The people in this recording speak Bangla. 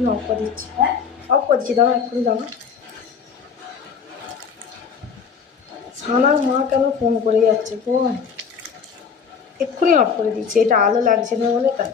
এক্ষুনি অফ করে দিচ্ছি। হ্যাঁ অফ করে দিচ্ছি, দাঁড়া এক্ষুনি দাঁড়া। সানার মা কেন ফোন করে যাচ্ছে গো, এক্ষুনি অফ করে দিচ্ছি, এটা আলো লাগছে না বলে তাই।